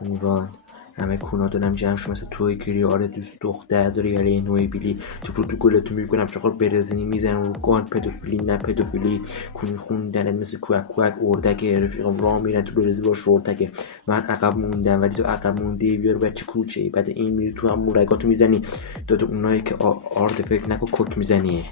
عنوان همه کونا دارم جمع شو مثل توی کری آره دوست دختر داری علی نوعی بیلی تو پروتکلتو میکنم چقدر برزنی میزنم رو گان پدوفیلی نه پدوفیلی کونی خوندنت مثل کوک کوک اردک رفیقم راه میرن تو برزی با شورتکه من عقب موندم ولی تو عقب موندی بیار بچه کوچه ای بعد این میری تو هم مورگاتو میزنی داد اونایی که آرد فکر نکن کت میزنی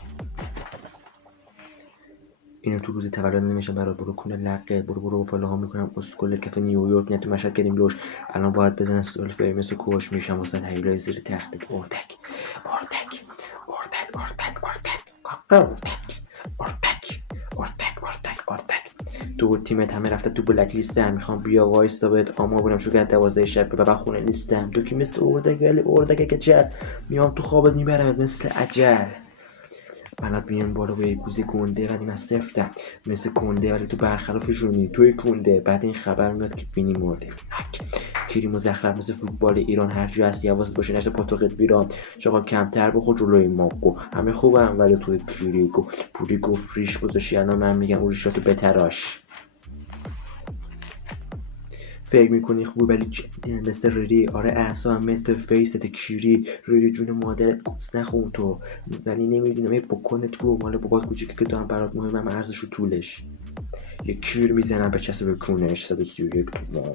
اینو تو روز تولد نمیشه برات برو کونه لقه برو فالوها میکنم اسکل کف نیویورک نه تو مشهد کردیم روش الان باید بزنن سولفی مثل کوش میشم واسه هیلای زیر تختت اردک اردک اردک اردک اردک اردک اردک اردک اردک اردک تو تیمت همه رفته تو بلک لیستم میخوام بیا وایستا بهت آما بودم شو 12 شب ببر خونه نیستم تو کی مثل اردک ولی اردک که جل میام تو خوابت میبرم مثل اجل بلد میان بالا با یه گوزه گنده ولی من سفتم مثل کنده ولی تو برخلافشونی توی کنده بعد این خبر میاد که بینی مرده کیری مزخرف مثل فوتبال ایران هر جا هستی حواست باشه نشه پاتوقت ویران چقدر کمتر بخور جلوی ماکو همه خوبم ولی توی کیریگو پوریگو فریش گذاشی الان من میگم اوریشاتو بتراش فکر میکنی خوبه ولی جدی مثل ریری آره اعصابم مثل فیست کیری ریری جون مادرت گوز نخون تو ولی نمیدونم بکنه تو مال بابات کوچیکی که دارم برات مهمم ارزش و طولش یه کیر میزنم به چسب به کونش 131 تومن